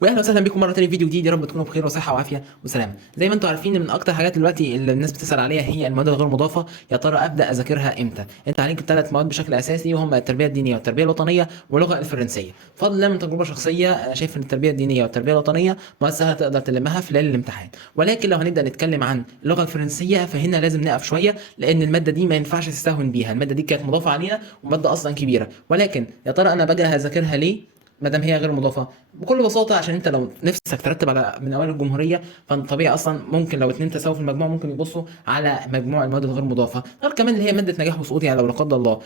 واهلا وسهلا بكم مره تانية في فيديو جديد. يا رب تكونوا بخير وصحه وعافيه وسلامه. زي ما انتم عارفين من اكتر حاجات دلوقتي اللي الناس بتسال عليها هي المواد الغير مضافه. يا ترى ابدا اذاكرها امتى؟ انت عليك 3 مواد بشكل اساسي، وهم التربيه الدينيه والتربيه الوطنيه واللغه الفرنسيه. فضلا الله من تجربه شخصيه، انا شايف ان التربيه الدينيه والتربيه الوطنيه مواد سهله تقدر تلمها في ليله الامتحان. ولكن لو هنبدا نتكلم عن اللغه الفرنسيه فهنا لازم نقف شويه، لان الماده دي ما ينفعش تستهون بيها. الماده دي كانت مضافه علينا وماده اصلا كبيره، ولكن يا ترى انا باجي اذاكرها ليه ما دام هي غير مضافه؟ بكل بساطه عشان انت لو نفسك ترتب على من اوائل الجمهوريه، فانت طبيعي اصلا ممكن لو اتنين تساووا في المجموع ممكن يبصوا على مجموع المواد الغير مضافه، غير كمان اللي هي ماده نجاح وسقوط. يعني لو لا قدر الله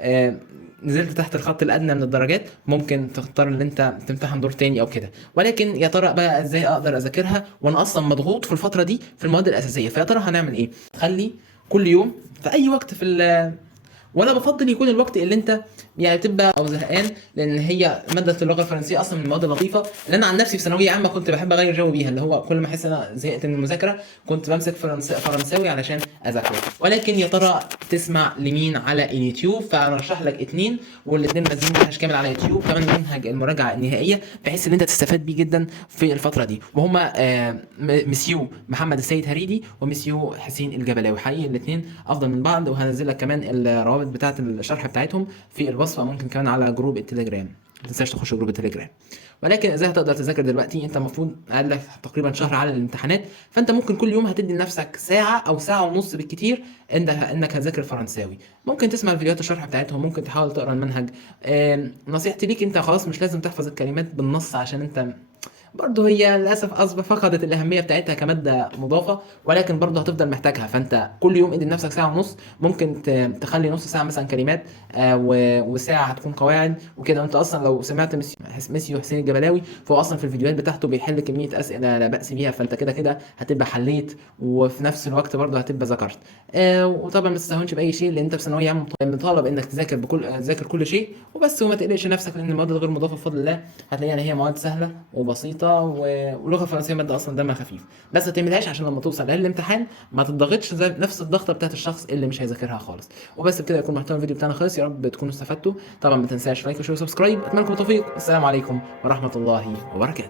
آه نزلت تحت الخط الادنى من الدرجات ممكن تختار ان انت تمتحن دور تاني او كده. ولكن يا ترى بقى ازاي اقدر اذاكرها وانا اصلا مضغوط في الفتره دي في المواد الاساسيه؟ فيا ترى هنعمل ايه؟ خلي كل يوم في اي وقت وانا بفضل يكون الوقت اللي انت يعني تبقى او زهقان، لان هي ماده اللغه الفرنسيه اصلا من المواد اللطيفه اللي انا عن نفسي في ثانويه عامه كنت بحب اغير جو بيها، اللي هو كل ما احس ان انا زهقت من المذاكره كنت بمسك فرنساوي علشان اذاكره. ولكن يا ترى تسمع لمين على اليوتيوب؟ فارشح لك اتنين، والاتنين نازلين منهج كامل على اليوتيوب، كمان منهج المراجعه النهائيه، بحيث ان انت تستفاد بيه جدا في الفتره دي. وهما مسيو محمد السيد هريدي ومسيو حسين الجبلاوي. حقيقي الاثنين افضل من بعض، وهنزل لك كمان الروابط بتاعه الشرح بتاعتهم في الوصفه، ممكن كمان على جروب التليجرام. ما تنساش تخش جروب التليجرام. ولكن ازاي هتقدر تذاكر دلوقتي؟ انت المفروض قاعد لك تقريبا شهر على الامتحانات، فانت ممكن كل يوم هتدي لنفسك ساعه او ساعه ونص بالكتير انك هتذاكر فرنساوي. ممكن تسمع الفيديوهات الشرح بتاعتهم، ممكن تحاول تقرا المنهج. نصيحتي ليك انت خلاص مش لازم تحفظ الكلمات بالنص، عشان انت برضه هي للاسف اصبح فقدت الاهميه بتاعتها كماده مضافه، ولكن برضه هتفضل محتاجها. فانت كل يوم ادي لنفسك ساعه ونص، ممكن تخلي نص ساعه مثلا كلمات وساعه هتكون قواعد وكده. انت اصلا لو سمعت ميسيو حسين الجبلاوي فهو اصلا في الفيديوهات بتاعته بيحل كميه اسئله لا باس بيها، فانت كده كده هتبقى حليت وفي نفس الوقت برضه هتبقى ذكرت. وطبعا ما تستهونش باي شيء، لان انت في ثانويه عامه مطالب انك تذاكر كل شيء وبس، وما تقلقش نفسك، لان المواد الغير مضافه بفضل الله هتلاقيها يعني هي مواد سهله وبسيطه، واللغه الفرنسيه ماده اصلا دمها خفيف. بس ما تعملهاش عشان لما توصل للامتحان ما تضغطش زي نفس الضغطه بتاعت الشخص اللي مش هيذاكرها خالص. وبس بكده يكون محتوى الفيديو بتاعنا خلص. يا رب تكونوا استفدتوا. طبعا ما تنساش لايك وشير وسبسكرايب. اتمنى لكم التوفيق. السلام عليكم ورحمه الله وبركاته.